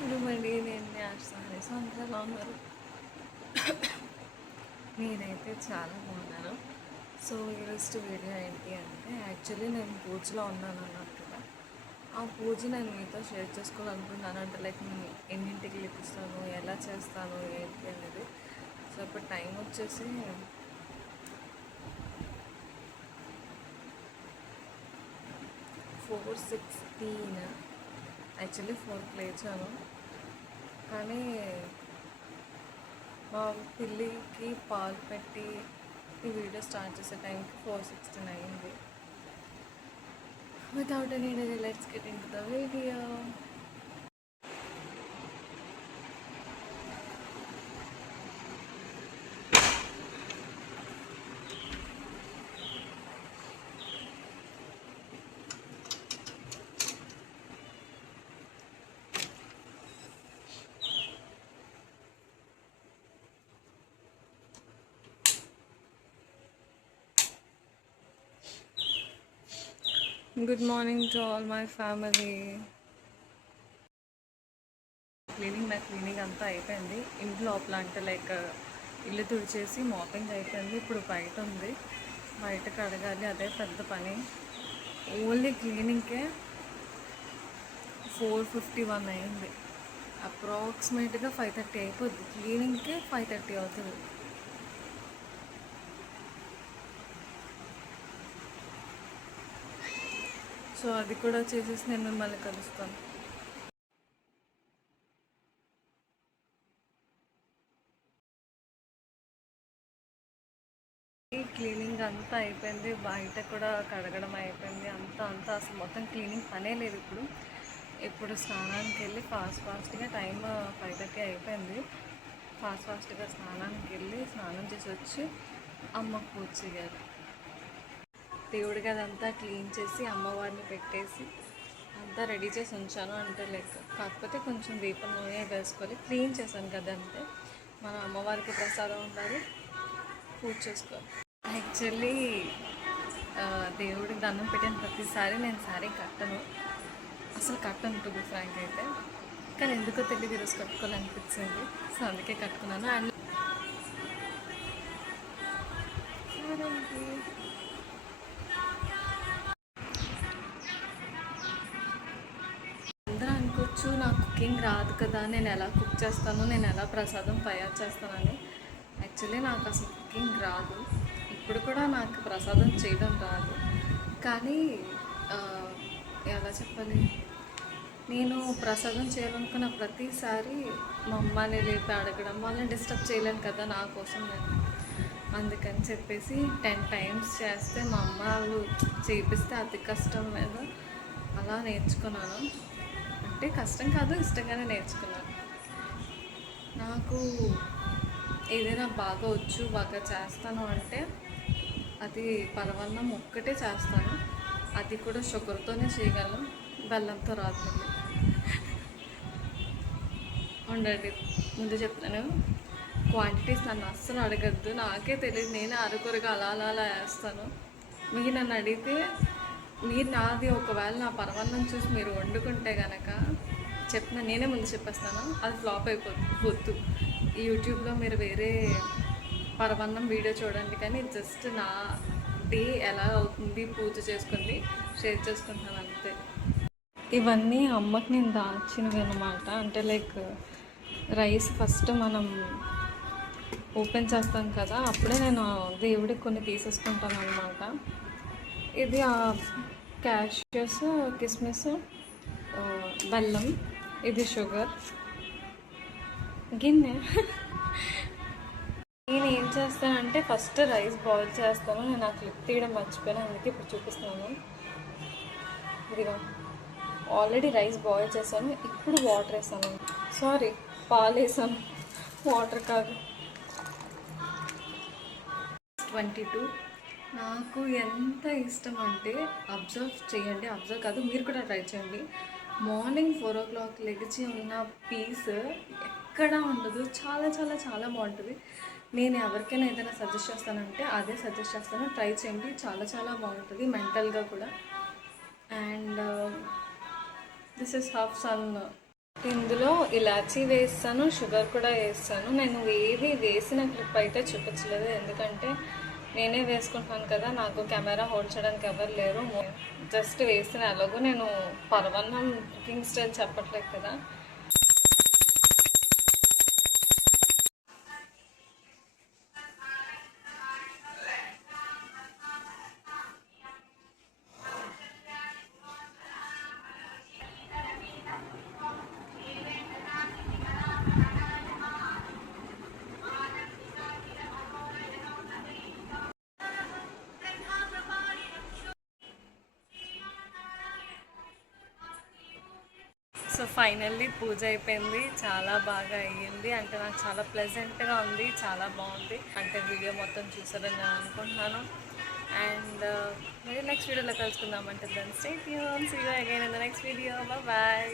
Everybody, నేను యాష్ని. So అందరూ ఎలా ఉన్నారు? నేనైతే చాలా బాగున్నాను. సో ఈరోజు వీడియో ఏంటి అంటే, యాక్చువల్లీ నేను పూజలో ఉన్నాను అన్నాను కదా, ఆ పూజ నేను మీతో షేర్ చేసుకోవాలనుకుంటున్నాను. అంటే లైక్ నేను ఎన్నింటికి లేపిస్తాను, ఎలా చేస్తాను, ఏంటి అనేది. సో ఇప్పుడు టైం వచ్చేసి 4:16. యాక్చువల్లీ 4కి లేచాను, కానీ మా పిల్లికి పాలు పెట్టి ఈ వీడియో స్టార్ట్ చేసే టైంకి 4:16 అయింది. Without any delay, let's get in to the video. Good morning to all my family. నా క్లీనింగ్ అంతా అయిపోయింది. ఇంట్లో లోపల అంటే లైక్ ఇల్లు తుడిచేసి మాపింగ్ అయిపోయింది. ఇప్పుడు బయట ఉంది, బయట కడగాలి, అదే పెద్ద పని. ఓన్లీ క్లీనింగ్కే 4:51 అయింది. అప్రాక్సిమేట్గా 5:30 అయిపోద్ది. క్లీనింగ్కే 5:30 అవుతుంది. సో అది కూడా చేసేసి నేను మిమ్మల్ని కలుస్తాను. ఈ క్లీనింగ్ అంతా అయిపోయింది, బయట కూడా కడగడం అయిపోయింది. అంతా అసలు మొత్తం క్లీనింగ్ పనే లేదు. ఇప్పుడు స్నానానికి వెళ్ళి ఫాస్ట్గా టైం 5:30 అయిపోయింది. ఫాస్ట్గా స్నానానికి వెళ్ళి స్నానం చేసి వచ్చి అమ్మకు పూజ చేయాలి. దేవుడి గదంతా క్లీన్ చేసి అమ్మవారిని పెట్టేసి అంతా రెడీ చేసి ఉంచాను. అంటే లైక్ కాకపోతే కొంచెం దీపం నూనె వేసుకోవాలి. క్లీన్ చేశాను కదా, అంతే. మన అమ్మవారికి ప్రసాదం ఉండాలి, పూజ చేసుకోవాలి. యాక్చువల్లీ దేవుడికి దండం పెట్టిన ప్రతిసారి నేను శారీ కట్టను, అసలు కట్టను టు బి ఫ్రాంక్ అయితే. కానీ ఎందుకో తెలియదు, ఈరోజు కట్టుకోవాలనిపించింది. సో అందుకే కట్టుకున్నాను. అండ్ అందరూ అనుకోవచ్చు నాకు కుకింగ్ రాదు కదా, నేను ఎలా కుక్ చేస్తాను, నేను ఎలా ప్రసాదం తయారు చేస్తానని. యాక్చువల్లీ నాకు అసలు కుకింగ్ రాదు, ఇప్పుడు కూడా నాకు ప్రసాదం చేయడం రాదు. కానీ ఎలా చెప్పాలి, నేను ప్రసాదం చేయాలనుకున్న ప్రతిసారి మా అమ్మని లేపి అడగడం, వాళ్ళని డిస్టర్బ్ చేయలేను కదా నా కోసం నేను. అందుకని చెప్పేసి 10 టైమ్స్ చేస్తే మా అమ్మ వాళ్ళు చేపిస్తే అతి కష్టం మీద అలా నేర్చుకున్నాను. అంటే కష్టం కాదు, ఇష్టంగానే నేర్చుకున్నాను. నాకు ఏదైనా బాగా వచ్చు, బాగా చేస్తాను అంటే అది పరమాన్నం ఒక్కటే చేస్తాను. అది కూడా షుగర్తోనే చేయగలను, బెల్లంతో రాదు. ఉండండి, ముందు చెప్తాను. క్వాంటిటీస్ నన్ను అస్సలు అడగద్దు, నాకే తెలియదు. నేనే అరకొరగా అలా వేస్తాను. మీరు నన్ను అడిగితే, మీరు నాది ఒకవేళ నా పరమాన్నం చూసి మీరు వండుకుంటే కనుక నేనే ముందు చెప్పేస్తాను, అది ఫ్లాప్ అయిపోద్దు. యూట్యూబ్లో మీరు వేరే పరమాన్నం వీడియో చూడండి, కానీ జస్ట్ నా డే ఎలా అవుతుంది, పూజ చేసుకుంది షేర్ చేసుకుంటాను అంతే. ఇవన్నీ అమ్మకి నేను దాచినవి అనమాట. అంటే లైక్ రైస్ ఫస్ట్ మనం ఓపెన్ చేస్తాం కదా, అప్పుడే నేను దేవుడికి కొన్ని తీసేసుకుంటాను అనమాట. ఇది క్యాష్యూస్, కిస్మిస్, బెల్లం, ఇది షుగర్, గిన్నె. నేను ఏం చేస్తానంటే ఫస్ట్ రైస్ బాయిల్ చేస్తాను. నేను ఆ క్లిప్ తీయడం మర్చిపోయాను, అందుకే ఇప్పుడు చూపిస్తున్నాను. ఇదిగా ఆల్రెడీ రైస్ బాయిల్ చేశాను, ఇప్పుడు వాటర్ వేసాను. సారీ, పాలు వేసాను, వాటర్ కాదు. 22. నాకు ఎంత ఇష్టం అంటే, అబ్జర్వ్ చేయండి, అబ్జర్వ్ కాదు మీరు కూడా ట్రై చేయండి. మార్నింగ్ 4 o'clock లెగిచి ఉన్న పీస్ ఎక్కడా ఉండదు. చాలా చాలా చాలా బాగుంటుంది. నేను ఎవరికైనా ఏదైనా సజెస్ట్ చేస్తానంటే అదే సజెస్ట్ చేస్తాను, ట్రై చేయండి. చాలా చాలా బాగుంటుంది మెంటల్గా కూడా. And this is half sun ఇందులో ఇలాచీ వేస్తాను, షుగర్ కూడా వేస్తాను. నేను ఏవి వేసిన క్లిప్ అయితే చూపించలేదు, ఎందుకంటే నేనే వేసుకుంటున్నాను కదా, నాకు కెమెరా హోల్డ్ చేయడానికి ఎవరు లేరు. జస్ట్ వేసిన ఎలాగో నేను పరవన్నం కుకింగ్ స్టైల్ చెప్పట్లేదు కదా. సో ఫైనల్లీ పూజ అయిపోయింది, చాలా బాగా అయ్యింది. అంటే నాకు చాలా ప్లెజెంట్గా ఉంది, చాలా బాగుంది. అంటే వీడియో మొత్తం చూసారని నేను అనుకుంటున్నాను. అండ్ మరి నెక్స్ట్ వీడియోలో కలుసుకుందామంటే then stay tune, see you again in the next video. Bye.